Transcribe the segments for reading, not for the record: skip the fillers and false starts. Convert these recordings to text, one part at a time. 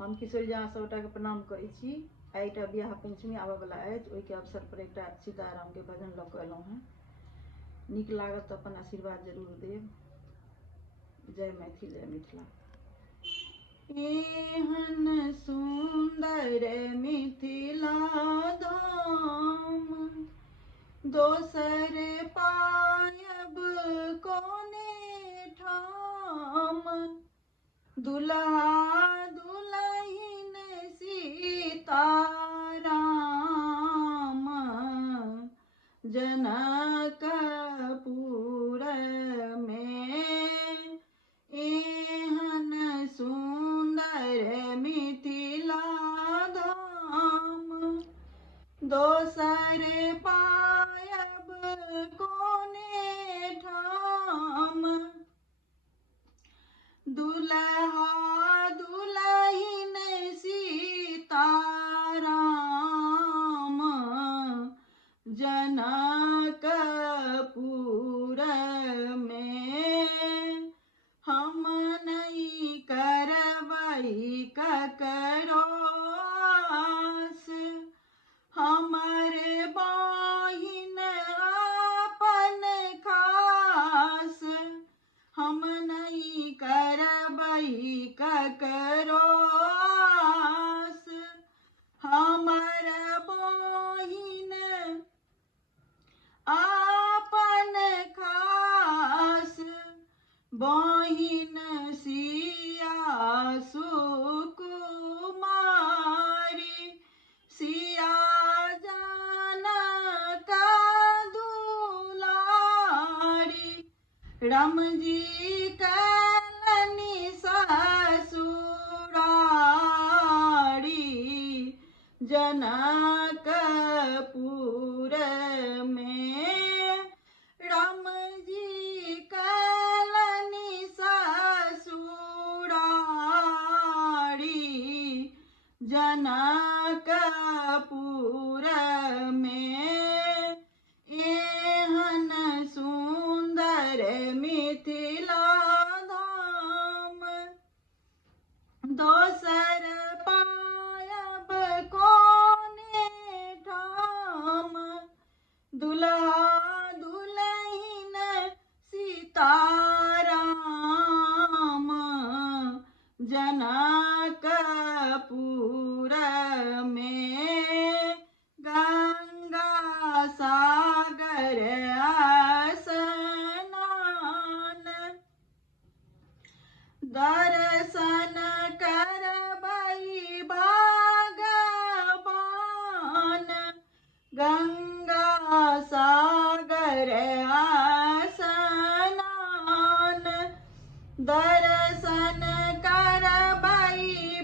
हम किशोरी जहाँ सबटा के प्रणाम करै छी। आइ एकटा बियाह पंचमी आबऽ वाला अछि, ओहि के अवसर पर एकटा सीताराम के भजन लऽ कऽ एलहुँ हैं। नीक लागत तऽ अपन आशीर्वाद जरूर देब। जय मैथिल जय मिथिला। एहन सुंदर मिथिला धाम दोसर पायब कोने ठाम। दुल्हा दुल्हिन सीताराम जनकपुर में। एहन सुंदर मिथिला धाम दोसर पायब कोने ठाम। दुल्हा दुल्हिन सीताराम जनकपुर में। हम नहीं करबै ककरो आस, हमर बहिन अपन खास। हम नहीं करबै ककरो आस, हमर बहिन अपन खास। बहिन सिया सुकुमारी सिया जनक दुलारी। राम जी कलनी ससुरारी जनकपुर में। राम जी कलनी ससुरारी जनकपुर में। एहन सुंदर मिथिला धाम दोसर पायब कोने ठाम। दुल्हा दुल्हिन सीताराम जनकपुर में। गंगा सागर स्नान दर्शन करबै भगवान। गंगा सागर स्नान दर्शन करबै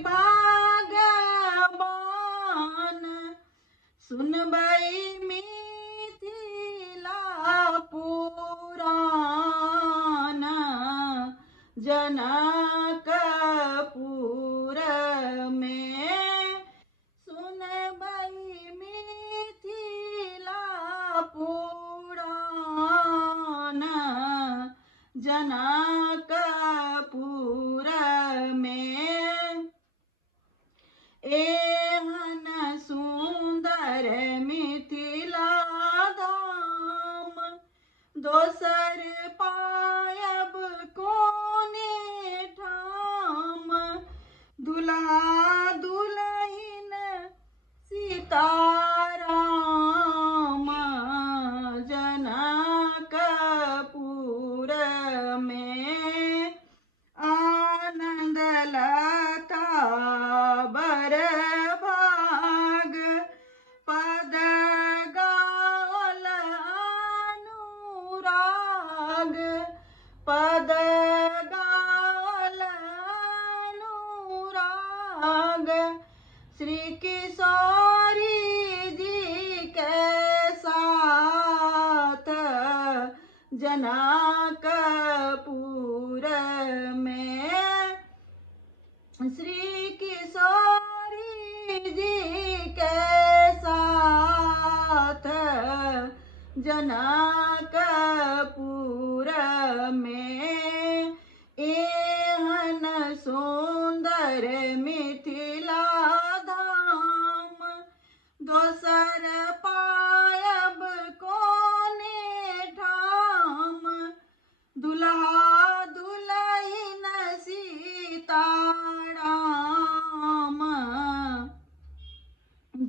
भगवान। सुनबै मिथिला पुराण जनकपुर में। सुनबै मिथिला पुराण जनकपुर में। एहन सुंदर मिथिला धाम दोसर पायब कोने ठाम। दुल्हा दुल्हिन सीताराम जनकपुर में। आनंद लता बर भाग पद गावल अनुराग। पद गावल अनुराग श्री किशोरी जी के साथ जनकपुर में। श्री किशोरी जी के साथ जनकपुर में। एहन सुंदर घर मिथिला धाम, दोसर पायब कोने ठाम, दुल्हा दुल्हन सीताराम,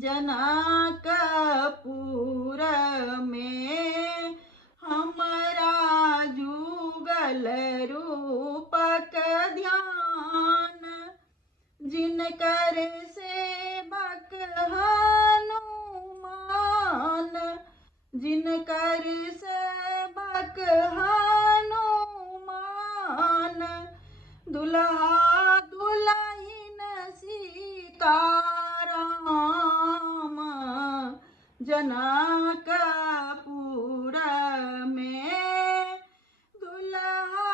जनकपुर में हमरा जुगल रूपक ध्यान, जिनकर सेवक हनुमान, जिनकर सेवक हनुमान, दुल्हा दुल्हन सीताराम, जनकपुर में दुल्हा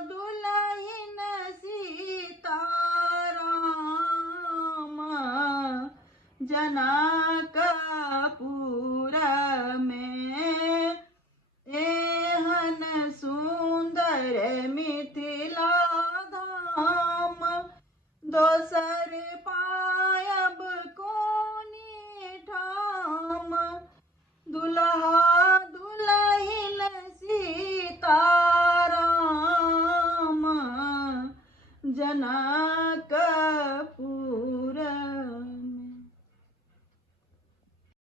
दुल्हन सीताराम, जना